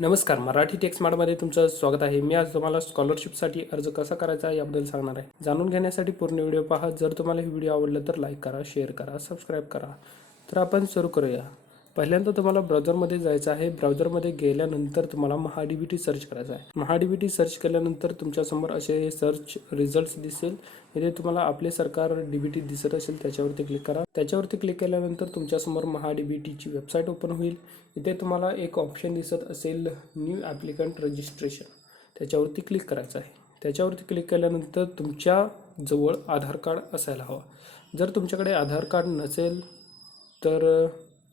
नमस्कार मराठी टेक्स्टमार्टमध्ये तुमचं स्वागत आहे. मी आज तुम्हाला स्कॉलरशिपसाठी अर्ज कसा करायचा याबद्दल सांगणार आहे. जाणून घेण्यासाठी पूर्ण व्हिडिओ पहा. जर तुम्हाला हे व्हिडिओ आवडला तर लाईक करा शेअर करा सबस्क्राईब करा. तर आपण सुरू करूया. पहिल्यांदा तुम्हाला ब्राउझरमध्ये जायचं आहे. ब्राउझरमध्ये गेल्यानंतर तुम्हाला महाडीबीटी सर्च करायचं आहे. महाडीबीटी सर्च केल्यानंतर तुमच्यासमोर असे सर्च रिझल्ट्स दिसेल. इथे तुम्हाला आपले सरकार डीबीटी दिसत असेल त्याच्यावरती क्लिक करा. त्याच्यावरती क्लिक केल्यानंतर तुमच्यासमोर महाडीबीटीची वेबसाईट ओपन होईल. इथे तुम्हाला एक ऑप्शन दिसत असेल न्यू ॲप्लिकंट रजिस्ट्रेशन. त्याच्यावरती क्लिक करायचं आहे. त्याच्यावरती क्लिक केल्यानंतर तुमच्या जवळ आधार कार्ड असायला हवा. जर तुमच्याकडे आधार कार्ड नसेल तर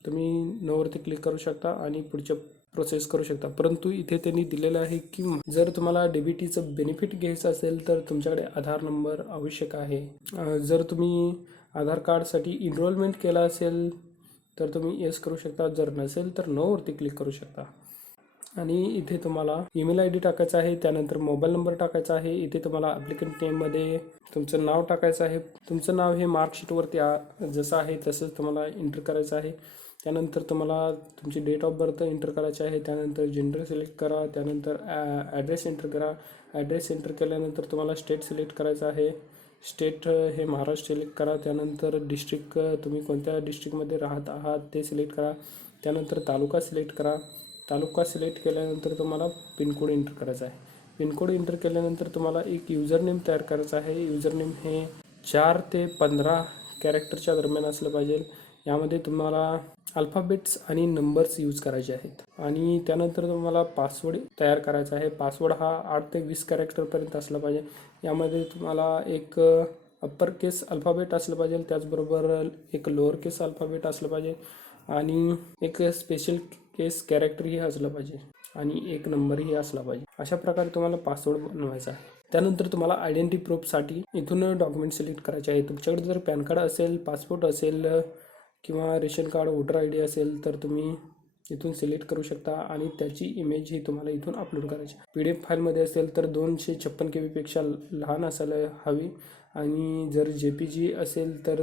तुम्ही नोवरती क्लिक करू शकता आणि पुढच्या प्रोसेस करू शकता. परंतु इथे त्यांनी दिलेलं आहे की जर तुम्हाला डीबीटीचं बेनिफिट घ्यायचं असेल तर तुमच्याकडे आधार नंबर आवश्यक आहे. जर तुम्ही आधार कार्डसाठी इनरोलमेंट केला असेल तर तुम्ही येस करू शकता. जर नसेल तर नोवरती क्लिक करू शकता. आणि इथे तुम्हाला ईमेल आय डी टाकायचा आहे त्यानंतर मोबाईल नंबर टाकायचा आहे. इथे तुम्हाला ॲप्लिकंट नेममध्ये तुमचं नाव टाकायचं आहे. तुमचं नाव हे मार्कशीटवरती आ जसं आहे तसंच तुम्हाला एंटर करायचं आहे. त्यानंतर तुम्हाला तुमची डेट ऑफ बर्थ एंटर करायची आहे त्यानंतर जेंडर सिलेक्ट करा त्यानंतर ॲड्रेस एंटर करा. ॲड्रेस एंटर केल्यानंतर तुम्हाला स्टेट सिलेक्ट करायचं आहे. स्टेट हे महाराष्ट्र सिलेक्ट करा. त्यानंतर डिस्ट्रिक्ट तुम्ही कोणत्या डिस्ट्रिक्टमध्ये राहत आहात ते सिलेक्ट करा. त्यानंतर तालुका सिलेक्ट करा. तालुका सिलेक्ट केल्यानंतर तुम्हाला पिनकोड एंटर करायचा आहे. पिनकोड एंटर केल्यानंतर तुम्हाला एक युजर नेम तयार करायचं आहे. युजर नेम हे चार ते पंधरा कॅरेक्टरच्या दरम्यान असलं पाहिजे. यामध्ये तुम्हाला अल्फाबेट्स आणि नंबर्स यूज करायचे आहेत. आणि त्यानंतर तुम्हाला पासवर्ड तयार करायचा आहे. पासवर्ड हा आठ ते वीस कॅरेक्टरपर्यंत असला पाहिजे. यामध्ये तुम्हाला एक अप्पर केस अल्फाबेट असलं पाहिजे. त्याचबरोबर एक लोअर केस अल्फाबेट असलं पाहिजे. आणि एक स्पेशल केस कॅरेक्टरही असलं पाहिजे. आणि एक नंबरही असला पाहिजे. अशा प्रकारे तुम्हाला पासवर्ड बनवायचा आहे. त्यानंतर तुम्हाला आयडेंटिटी प्रूफसाठी इथून डॉक्युमेंट सिलेक्ट करायचे आहे तुमच्याकडे जर पॅन कार्ड असेल पासपोर्ट असेल किंवा ration card voter I D असेल तर तुम्ही इथून सिलेक्ट करू शकता आणि त्याची इमेज ही तुम्हाला इथून अपलोड करायची पी डी एफ फाईलमध्ये असेल तर दोनशे छप्पन के बीपेक्षा लहान असायला हवी आणि जर जे पी जी असेल तर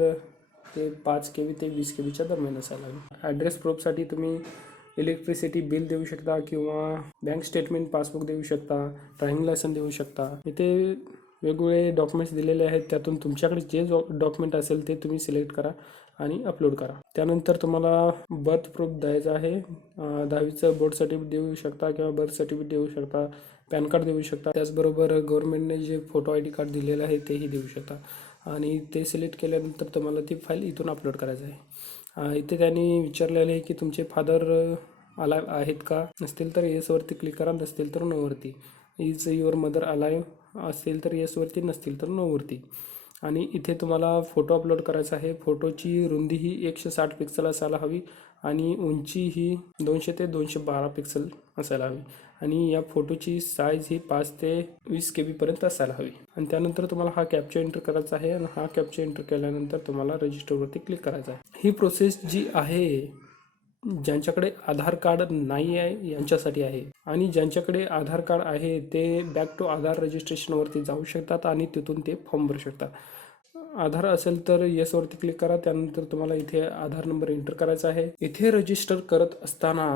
ते पाच के बी ते वीस के बीच्या दरम्यान असायला हवी. ॲड्रेस प्रूफसाठी तुम्ही इलेक्ट्रिसिटी बिल देऊ शकता किंवा बँक स्टेटमेंट पासबुक देऊ शकता ड्रायव्हिंग लायसन देऊ शकता. इथे वेगवेगळे डॉक्युमेंट्स दिलेले आहेत त्यातून तुमच्याकडे जे डॉक्युमेंट असेल ते तुम्ही सिलेक्ट करा. आणि अपलोड करा. त्यानंतर तुम्हाला बर्थ प्रूफ द्यायचं आहे. दहावीचं बोर्ड सर्टिफिकेट देऊ शकता किंवा बर्थ सर्टिफिकेट देऊ शकता पॅन कार्ड देऊ शकता. त्याचबरोबर गव्हर्नमेंटने जे फोटो आय डी कार्ड दिलेलं आहे तेही देऊ शकता. आणि ते सिलेक्ट केल्यानंतर तुम्हाला ती फाईल इथून अपलोड करायचं आहे. इथे त्यांनी विचारलेलं आहे की तुमचे फादर अलाईव्ह आहेत का? नसतील तर येसवरती क्लिक करा नसतील तर नोवरती इज युअर मदर अलाईव्ह असेल तर येसवरती नसतील तर नोवरती आणि इथे तुम्हाला फोटो अपलोड करायचा आहे. फोटोची रुंदी ही एकशे साठ पिक्सल असायला हवी आणि उंची ही दोनशे ते दोनशे बारा पिक्सल असायला हवी. आणि या फोटोची साईज ही पाच ते वीस के बीपर्यंत असायला हवी. आणि त्यानंतर तुम्हाला हा कॅप्चर एंटर करायचा आहे आणि हा कॅप्चर एंटर केल्यानंतर तुम्हाला रजिस्टरवरती क्लिक करायचा आहे. ही प्रोसेस जी आहे ज्यांच्याकडे आधार कार्ड नाही आहे यांच्यासाठी आहे. आणि ज्यांच्याकडे आधार कार्ड आहे ते बॅक टू आधार रजिस्ट्रेशनवरती जाऊ शकतात आणि तिथून ते फॉर्म भरू शकतात. आधार असेल तर येसवरती क्लिक करा त्यानंतर तुम्हाला इथे आधार नंबर एंटर करायचा आहे. इथे रजिस्टर करत असताना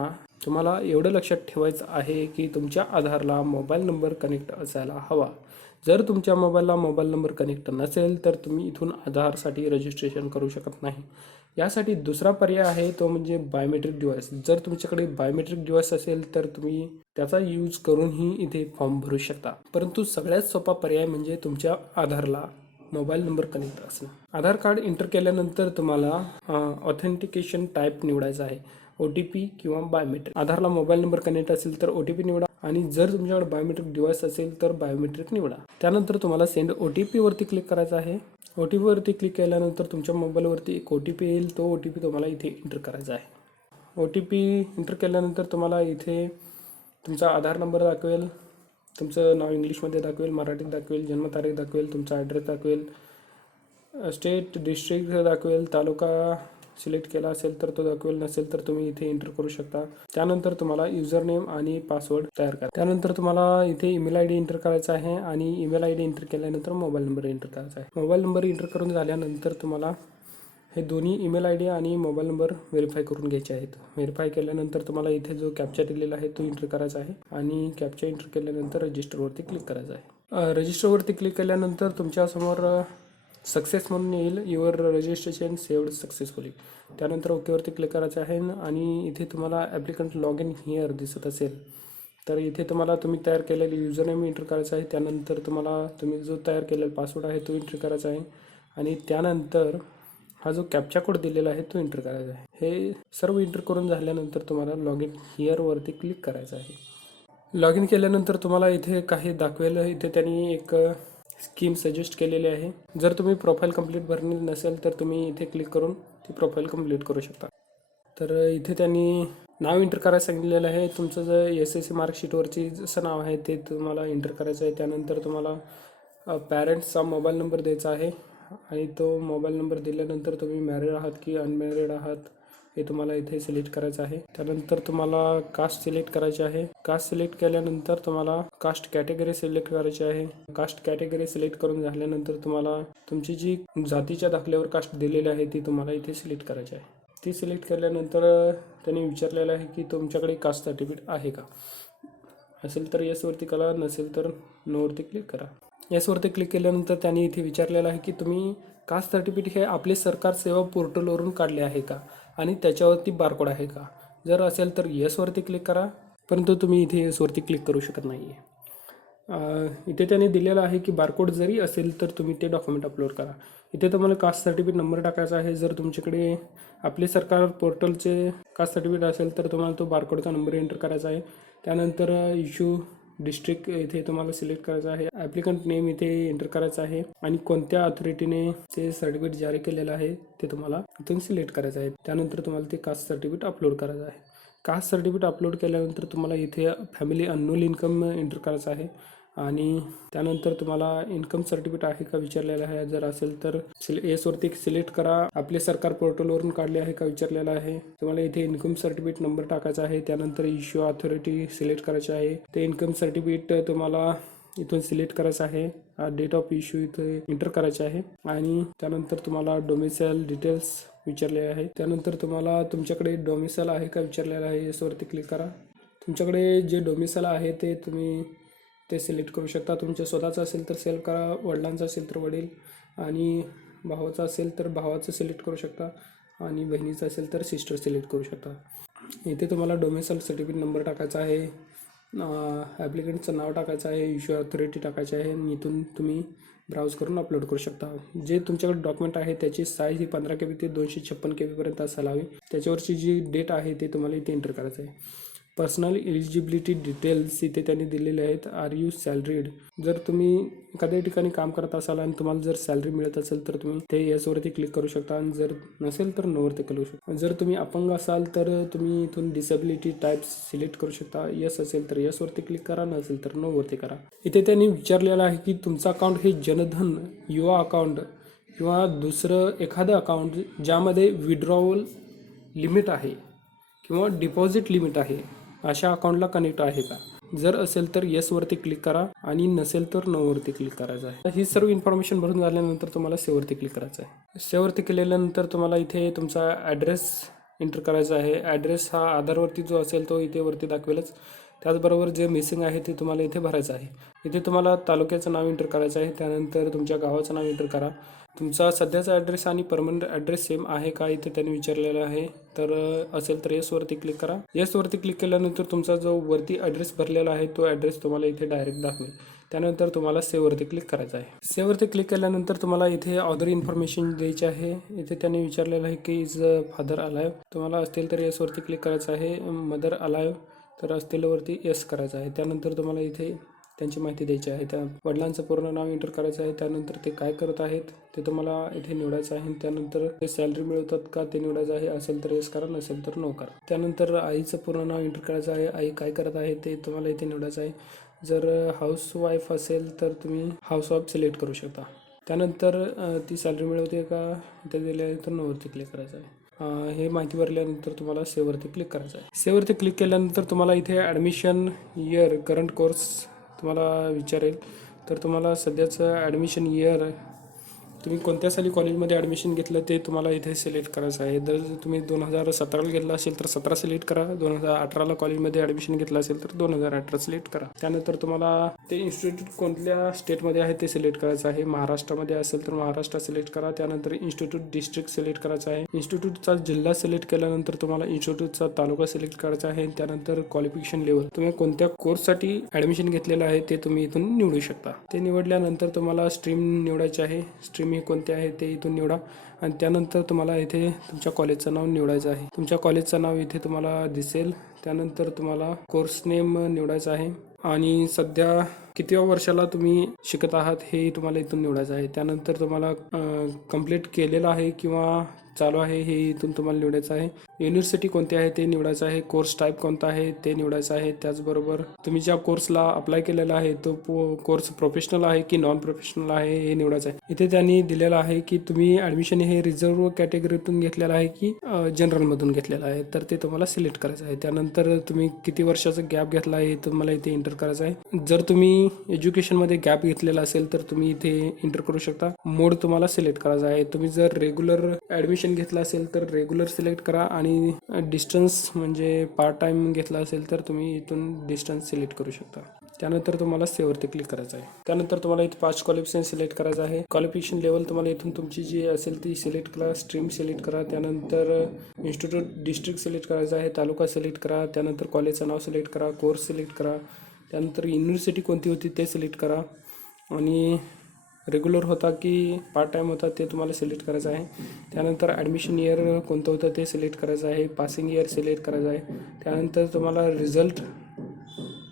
तुम्हाला एवढं लक्षात ठेवायचं आहे की तुमच्या आधारला मोबाईल नंबर कनेक्ट असायला हवा. जर तुमच्या मोबाईलला मोबाईल नंबर कनेक्ट नसेल तर तुम्ही इथून आधारसाठी रजिस्ट्रेशन करू शकत नाही. यासाठी दुसरा पर्याय आहे तो म्हणजे बायोमेट्रिक डिव्हाइस जर तुमच्याकडे बायोमेट्रिक डिव्हाइस असेल तर तुम्ही त्याचा यूज करूनही इथे फॉर्म भरू शकता. परंतु सगळ्यात सोपा पर्याय म्हणजे तुमच्या आधारला मोबाईल नंबर कनेक्ट असणं. आधार कार्ड एंटर केल्यानंतर तुम्हाला ऑथेंटिकेशन टाईप निवडायचं आहे. ओ टी पी किंवा बायोमेट्रिक आधारला मोबाईल नंबर कनेक्ट असेल तर ओ टी पी निवडा. आणि जर तुमच्याकडे बायोमेट्रिक डिव्हाइस असेल तर बायोमेट्रिक निवडा. त्यानंतर तुम्हाला सेंड ओ टी पीवरती क्लिक करायचं आहे. ओ टी पीवरती क्लिक केल्यानंतर तुमच्या मोबाईलवरती एक ओ टी पी येईल. तो ओ टी पी तुम्हाला इथे एंटर करायचा आहे. ओ टी पी एंटर केल्यानंतर तुम्हाला इथे तुमचा आधार नंबर दाखवेल. तुमचं नाव इंग्लिशमध्ये दाखवेल मराठीत दाखवेल जन्मतारीख दाखवेल तुमचा ॲड्रेस दाखवेल स्टेट डिस्ट्रिक्ट दाखवेल तालुका सिलेक्ट केला असेल तर तो दाखवेल नसेल तर तुम्ही इथे एंटर करू शकता. त्यानंतर तुम्हाला युजर नेम आणि पासवर्ड तयार करा. त्यानंतर तुम्हाला इथे ईमेल आय डी एंटर करायचा आहे आणि ईमेल आय डी एंटर केल्यानंतर मोबाईल नंबर एंटर करायचा आहे. मोबाईल नंबर एंटर करून झाल्यानंतर तुम्हाला हे दोन्ही ईमेल आय डी आणि मोबाईल नंबर व्हेरीफाय करून घ्यायचे आहेत. व्हेरीफाय केल्यानंतर तुम्हाला इथे जो कॅप्चा दिलेला आहे तो एंटर करायचा आहे आणि कॅप्चा एंटर केल्यानंतर रजिस्टरवरती क्लिक करायचं आहे. रजिस्टरवरती क्लिक केल्यानंतर तुमच्यासमोर सक्सेस म्हणून येईल युअर रजिस्ट्रेशन सेव्ड सक्सेसफुली त्यानंतर ओकेवरती क्लिक करायचं आहे आणि इथे तुम्हाला ॲप्लिकंट लॉग इन हिअर दिसत असेल. तर इथे तुम्हाला तुम्ही तयार केलेले युजर नेम एंटर करायचं आहे. त्यानंतर तुम्हाला तुम्ही जो तयार केलेला पासवर्ड आहे तो एंटर करायचा आहे. आणि त्यानंतर हा जो कॅप्चा कोड दिलेला आहे तो एंटर करायचा आहे. हे सर्व एंटर करून झाल्यानंतर तुम्हाला लॉग इन हिअरवरती क्लिक करायचं आहे. लॉग इन केल्यानंतर तुम्हाला इथे काही दाखवेल. इथे त्यांनी एक स्कीम सजेस्ट केलेली आहे. जर तुम्ही प्रोफाईल कंप्लीट भरली नसेल तर तुम्ही इथे क्लिक करून ती प्रोफाईल कंप्लीट करू शकता. तर इथे त्यांनी नाव एंटर करायला सांगितलेलं आहे. तुमचं जे एस एस सी मार्कशीटवरची जसं नाव आहे ते तुम्हाला एंटर करायचं आहे. त्यानंतर तुम्हाला पॅरेंट्सचा मोबाईल नंबर द्यायचा आहे. आणि तो मोबाईल नंबर दिल्यानंतर तुम्ही मॅरिड आहात की अनमॅरिड आहात हे तुम्हाला इथे सिलेक्ट करायचं आहे. त्यानंतर तुम्हाला कास्ट सिलेक्ट करायचे आहे. कास्ट सिलेक्ट केल्यानंतर तुम्हाला कास्ट कॅटेगरी सिलेक्ट करायची आहे. कास्ट कॅटेगरी सिलेक्ट करून झाल्यानंतर तुम्हाला तुमची जी जातीच्या दाखल्यावर कास्ट दिलेली आहे ती तुम्हाला इथे सिलेक्ट करायची आहे. ती सिलेक्ट केल्यानंतर त्यांनी विचारलेलं आहे की तुमच्याकडे कास्ट सर्टिफिकेट आहे का? असेल तर येसवरती करा नसेल तर नोवरती क्लिक करा. येसवरती क्लिक केल्यानंतर त्यांनी इथे विचारलेलं आहे की तुम्ही कास्ट सर्टिफिकेट हे आपले सरकार सेवा पोर्टलवरून काढले आहे का? आणि त्याच्यावरती बारकोड आहे का? जर असेल तर येसवरती क्लिक करा परंतु तुम्ही इथे येसवरती क्लिक करू शकत नाही आहे इथे त्याने दिलेलं आहे की बारकोड जरी असेल तर तुम्ही ते डॉक्युमेंट अपलोड करा. इथे तुम्हाला कास्ट सर्टिफिकेट नंबर टाकायचा आहे. जर तुमच्याकडे आपले सरकार पोर्टलचे कास्ट सर्टिफिकेट असेल तर तुम्हाला तो बारकोडचा नंबर एंटर करायचा आहे. त्यानंतर uh, इश्यू डिस्ट्रिक्ट इथे तुम्हाला सिलेक्ट करायचं आहे. ॲप्लिकंट नेम इथे एंटर करायचं आहे. आणि कोणत्या अथॉरिटीने ते सर्टिफिकेट जारी केलेलं आहे ते तुम्हाला इथून सिलेक्ट करायचं आहे. त्यानंतर तुम्हाला ते कास्ट सर्टिफिकेट अपलोड करायचं आहे. कास्ट सर्टिफिकेट अपलोड केल्यानंतर तुम्हाला इथे फॅमिली अननोल इन्कम एंटर करायचं आहे. आणि त्यानंतर तुम्हाला इन्कम सर्टिफिकेट आहे का विचारलेलं आहे? जर असेल तर एसवरती सिलेक्ट करा. आपले सरकार पोर्टलवरून काढले आहे का विचारलेलं आहे? तुम्हाला इथे इन्कम सर्टिफिकेट नंबर टाकायचा आहे. त्यानंतर इश्यू अथॉरिटी सिलेक्ट करायची आहे. ते इन्कम सर्टिफिकेट तुम्हाला इथून सिलेक्ट करायचं आहे. डेट ऑफ इश्यू इथे एंटर करायचे आहे. आणि त्यानंतर तुम्हाला डोमिसाईल डिटेल्स विचारले आहे. त्यानंतर तुम्हाला तुमच्याकडे डोमिसाईल आहे का विचारलेलं आहे? याच्यावरती क्लिक करा. तुमच्याकडे जे डोमिसाईल आहे ते तुम्ही ते सिलेक्ट करू शकता. तुमच्या स्वतःचं असेल तर सेल करा वडिलांचं असेल तर वडील आणि भावाचं असेल तर भावाचं सिलेक्ट करू शकता आणि बहिणीचं असेल तर सिस्टर सिलेक्ट करू शकता. इथे तुम्हाला डोमेसल सर्टिफिकेट नंबर टाकायचा आहे ॲप्लिकंटचं नाव टाकायचं आहे इश्यू अथॉरिटी टाकायची आहे आणि इथून तुम्ही ब्राउज करून अपलोड करू शकता. जे तुमच्याकडे डॉक्युमेंट आहे त्याची साईज ही पंधरा के बी ते दोनशे छप्पन के बीपर्यंत असायला हवी. त्याच्यावरची जी डेट आहे ते तुम्हाला इथे एंटर करायचं आहे. पर्सनल एलिजिबिलिटी डिटेल्स इथे त्यांनी दिलेले आहेत. आर यू सॅलरीड जर तुम्ही एखाद्या ठिकाणी काम करत असाल आणि तुम्हाला जर सॅलरी मिळत असेल तर तुम्ही ते येसवरती क्लिक करू शकता. आणि जर नसेल तर नोवरती करू शकता. जर तुम्ही अपंग असाल तर तुम्ही इथून डिसेबिलिटी टाईप सिलेक्ट करू शकता. यस असेल तर यसवरती क्लिक करा. नसेल तर नोवरती करा. इथे त्यांनी विचारलेलं आहे की तुमचं अकाउंट हे जनधन युवा अकाउंट किंवा दुसरं एखादं अकाउंट ज्यामध्ये विड्रॉवल लिमिट आहे किंवा डिपॉझिट लिमिट आहे. अशा अकाउंटला कनेक्ट आहे का? जर असेल तर येसवरती क्लिक करा आणि नसेल तर नोवरती क्लिक करायचं आहे. ही सर्व इन्फॉर्मेशन भरून झाल्यानंतर तुम्हाला सेवरती क्लिक करायचं आहे. सेवरती केल्यानंतर तुम्हाला इथे तुमचा ॲड्रेस एंटर करायचा आहे. ॲड्रेस हा आधारवरती जो असेल तो इथे वरती दाखवेलच. त्याचबरोबर जे मिसिंग आहे ते तुम्हाला इथे भरायचं आहे. इथे तुम्हाला तालुक्याचं नाव एंटर करायचं आहे. त्यानंतर तुमच्या गावाचं नाव एंटर करा. तुमचा सध्याचा ॲड्रेस आणि परमनंट ॲड्रेस सेम आहे का? इथे त्यांनी विचारलेलं आहे. तर असेल तर येसवरती क्लिक करा. येसवरती क्लिक केल्यानंतर तुमचा जो वरती ॲड्रेस भरलेला आहे तो ॲड्रेस तुम्हाला इथे डायरेक्ट दाखवेल. त्यानंतर तुम्हाला सेववरती क्लिक करायचं आहे. सेववरती क्लिक केल्यानंतर तुम्हाला इथे ऑदर इन्फॉर्मेशन द्यायची आहे. इथे त्यांनी विचारलेलं आहे की इज फादर अलाइव तुम्हाला असतील तर येसवरती क्लिक करायचं आहे. मदर अलाइव तर असतीलवरती येस करायचं आहे. त्यानंतर तुम्हाला इथे त्यांची माहिती द्यायची आहे. त्या वडिलांचं पूर्ण नाव एंटर करायचं आहे. त्यानंतर ते काय करत आहेत ते तुम्हाला इथे निवडायचं आहे. त्यानंतर ते सॅलरी मिळवतात का ते निवडायचं आहे. असेल तर येस करा नसेल तर नो करा त्यानंतर आईचं पूर्ण नाव एंटर करायचं आहे. आई काय करत आहे ते तुम्हाला इथे निवडायचं आहे. जर हाऊस वाईफ असेल तर तुम्ही हाऊस वाईफ सिलेक्ट करू शकता. त्यानंतर ती सॅलरी मिळवते का इथे दिले आहे तर नोवरती क्लिक करायचं आहे. हे माहिती भरल्यानंतर तुम्हाला सेवरती क्लिक करायचं आहे. सेवरती क्लिक केल्यानंतर तुम्हाला इथे ॲडमिशन इयर करंट कोर्स तुम्हाला विचारेल. तर तुम्हाला सध्याचं ॲडमिशन इयर तुम्ही कोणत्या साली कॉलेजमध्ये ॲडमिशन घेतलं ते तुम्हाला इथे सिलेक्ट करायचं आहे. जर तुम्ही दोन हजार सतराला घेतलं असेल तर सतरा सिलेक्ट करा. दोन हजार अठराला कॉलेजमध्ये ॲडमिशन घेतलं असेल तर दोन हजार अठरा सिलेक्ट करा. त्यानंतर तुम्हाला ते इन्स्टिट्यूट कोणत्या स्टेटमध्ये आहे ते सिलेक्ट करायचं आहे. महाराष्ट्रामध्ये असेल तर महाराष्ट्र सिलेक्ट करा. त्यानंतर इन्स्टिट्यूट डिस्ट्रिक्ट सिलेक्ट करायचं आहे. इन्स्टिट्यूटचा जिल्हा सिलेक्ट केल्यानंतर तुम्हाला इन्स्टिट्यूटचा तालुका सिलेक्ट करायचा आहे. त्यानंतर क्वालिफिकेशन लेवल तुम्ही कोणत्या कोर्ससाठी ॲडमिशन घेतलेलं आहे ते तुम्ही इथून निवडू शकता. ते निवडल्यानंतर तुम्हाला स्ट्रीम निवडायची आहे. स्ट्रीम तुम्ही कोणते आहे ते इथून निवडा. आणि त्यानंतर तुम्हाला इथे तुमच्या कॉलेजचं नाव निवडायचं आहे. तुमच्या कॉलेजचं नाव इथे तुम्हाला दिसेल. त्यानंतर तुम्हाला कोर्स नेम निवडायचा आहे. आणि सध्या कितव्या वर्षाला तुम्ही शिकत आहात हे तुम्हाला इथून निवडायचं आहे. त्यानंतर तुम्हाला कंप्लीट केलेलं आहे किंवा चालू आहे हे इथून तुम्हाला निवडायचं आहे. युनिव्हर्सिटी कोणती आहे ते निवडायचं आहे. कोर्स टाईप कोणता आहे ते निवडायचं आहे. त्याचबरोबर तुम्ही ज्या कोर्सला अप्लाय केलेला आहे तो कोर्स प्रोफेशनल आहे की नॉन प्रोफेशनल आहे हे निवडायचं आहे. इथे त्यांनी दिलेलं आहे की तुम्ही ॲडमिशन हे रिझर्व कॅटेगरीतून घेतलेलं आहे की जनरलमधून घेतलेलं आहे. तर ते तुम्हाला सिलेक्ट करायचं आहे. त्यानंतर तुम्ही किती वर्षाचा गॅप घेतला आहे हे तुम्हाला इथे एंटर करायचं आहे. जर तुम्ही एज्युकेशनमध्ये गॅप घेतलेला असेल तर तुम्ही इथे एंटर करू शकता. मोड तुम्हाला सिलेक्ट करायचा आहे. तुम्ही जर रेग्युलर ॲडमिशन घेतला असेल तर रेग्युलर सिलेक्ट करा आणि डिस्टन्स म्हणजे पार्ट टाइम घेतला असेल तर तुम्ही इथून डिस्टन्स सिलेक्ट करू शकता. त्यानंतर तुम्हाला सेवरती क्लिक करायचं आहे. त्यानंतर तुम्हाला इथे पाच क्वालिफिकेशन सिलेक्ट करायचं आहे. क्वालिफिकेशन लेवल तुम्हाला इथून तुमची जी असेल ती सिलेक्ट करा स्ट्रीम सिलेक्ट करा. त्यानंतर इन्स्टिट्यूट डिस्ट्रिक्ट सिलेक्ट करायचं आहे तालुका सिलेक्ट करा. त्यानंतर कॉलेजचं नाव सिलेक्ट करा कोर्स सिलेक्ट करा. त्यानंतर युनिव्हर्सिटी कोणती होती ते सिलेक्ट करा. आणि रेग्युलर होता की पार्ट टाईम होता ते तुम्हाला सिलेक्ट करायचं आहे. त्यानंतर ॲडमिशन इयर कोणतं होतं ते सिलेक्ट करायचं आहे. पासिंग इयर सिलेक्ट करायचं आहे. त्यानंतर तुम्हाला रिझल्ट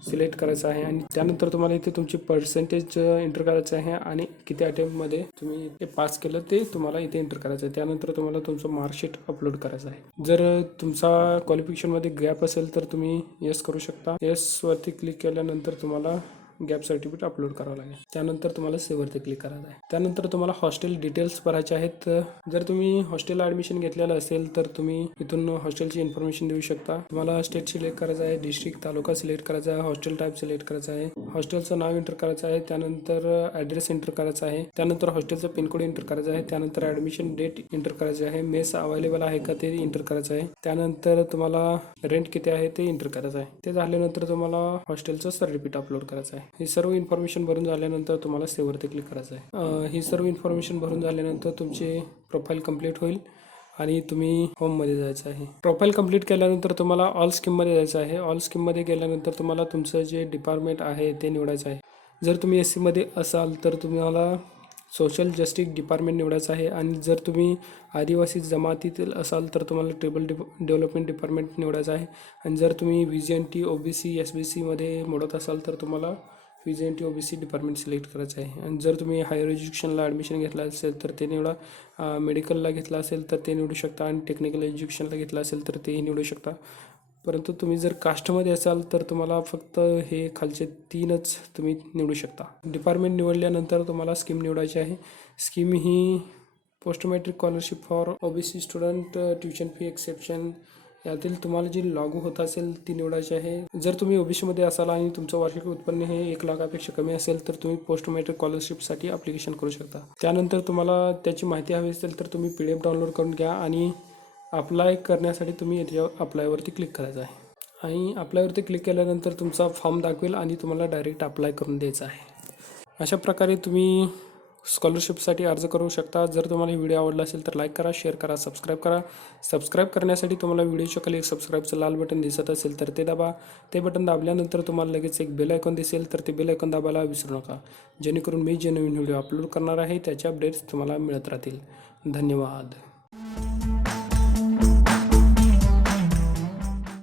सिलेक्ट करायचं आहे. आणि त्यानंतर तुम्हाला इथे तुमची पर्सेंटेज एंटर करायचं आहे आणि किती अटेम्प्टमध्ये तुम्ही ते पास केलं ते तुम्हाला इथे एंटर करायचं आहे. त्यानंतर तुम्हाला तुमचं मार्कशीट अपलोड करायचं आहे. जर तुमचा क्वालिफिकेशनमध्ये गॅप असेल तर तुम्ही येस करू शकता. येसवरती क्लिक केल्यानंतर तुम्हाला गॅप सर्टिफिकेट अपलोड करावं लागेल. त्यानंतर तुम्हाला सेवरती क्लिक करायचं आहे. त्यानंतर तुम्हाला हॉस्टेल डिटेल्स भरायचे आहेत. जर तुम्ही हॉस्टेलला ॲडमिशन घेतलेलं असेल तर तुम्ही इथून हॉस्टेलची इन्फॉर्मेशन देऊ शकता. तुम्हाला स्टेट सिलेक्ट करायचं आहे डिस्ट्रिक्ट तालुका सिलेक्ट करायचा आहे हॉस्टेल टाईप सिलेक्ट करायचं आहे. हॉस्टेलचं नाव एंटर करायचं आहे. त्यानंतर ॲड्रेस एंटर करायचा आहे. त्यानंतर हॉस्टेलचं पिनकोड एंटर करायचा आहे. त्यानंतर ॲडमिशन डेट एंटर करायचे आहे. मेस अवेलेबल आहे का ते एंटर करायचं आहे. त्यानंतर तुम्हाला रेंट किती आहे ते एंटर करायचं आहे. ते झाल्यानंतर तुम्हाला हॉस्टेलचं सर्टिफिकेट अपलोड करायचं आहे. ही सर्व इन्फॉर्मेशन भरून झाल्यानंतर तुम्हाला सेवरती क्लिक करायचं आहे. ही सर्व इन्फॉर्मेशन भरून झाल्यानंतर तुमची प्रोफाईल कंप्लीट होईल आणि तुम्ही होममध्ये जायचं आहे. प्रोफाईल कंप्लीट केल्यानंतर तुम्हाला ऑल स्कीममध्ये जायचं आहे. ऑल स्कीममध्ये गेल्यानंतर तुम्हाला तुमचं जे डिपार्टमेंट आहे ते निवडायचं आहे. जर तुम्ही एस सीमध्ये असाल तर तुम्हाला सोशल जस्टिस डिपार्टमेंट निवडायचं आहे आणि जर तुम्ही आदिवासी जमातीतील असाल तर तुम्हाला ट्रिबल डिप डेव्हलपमेंट डिपार्टमेंट निवडायचं आहे. आणि जर तुम्ही V J N T O B C S B सीमध्ये मोडत असाल तर तुम्हाला fees N T O B C department select करायचं आहे. आणि जर तुम्ही हायर एज्युकेशनला ॲडमिशन घेतलं असेल तर ते निवडा. मेडिकलला घेतलं असेल तर ते निवडू शकता. आणि टेक्निकल एज्युकेशनला घेतलं असेल तर तेही निवडू शकता. परंतु तुम्ही जर कास्टमध्ये असाल तर तुम्हाला फक्त हे खालचे तीनच तुम्ही निवडू शकता. डिपार्टमेंट निवडल्यानंतर तुम्हाला स्कीम निवडायची आहे. Scheme he post matric scholarship for O B C student tuition fee exception यातील तुम्हाला जी लागू होत असेल ती निवडायची आहे. जर तुम्ही ओबीसीमध्ये असाल आणि तुमचं वार्षिक उत्पन्न हे एक लाखापेक्षा कमी असेल तर तुम्ही पोस्ट मॅट्रिक स्कॉलरशिपसाठी अप्लिकेशन करू शकता. त्यानंतर तुम्हाला त्याची माहिती हवी असेल तर तुम्ही पी डी एफ डाउनलोड करून घ्या आणि अप्लाय करण्यासाठी तुम्ही याच्या अप्लायवरती क्लिक करायचं आहे. आणि अप्लायवरती क्लिक केल्यानंतर तुमचा फॉर्म दाखवेल आणि तुम्हाला डायरेक्ट अप्लाय करून द्यायचा आहे. अशा प्रकारे तुम्ही स्कॉलरशिपसाठी अर्ज करू शकता. जर तुम्हाला व्हिडिओ आवडला असेल तर लाईक करा शेअर करा सबस्क्राईब करा. सबस्क्राईब करण्यासाठी तुम्हाला व्हिडिओच्या खाली एक सबस्क्राईबचं लाल बटन दिसत असेल तर ते दाबा. ते बटन दाबल्यानंतर तुम्हाला लगेच एक बेल आयकॉन दिसेल तर ते बेल आयकॉन दाबायला विसरू नका. जेणेकरून मी जे नवीन व्हिडिओ अपलोड करणार आहे त्याचे अपडेट्स तुम्हाला मिळत राहतील. धन्यवाद.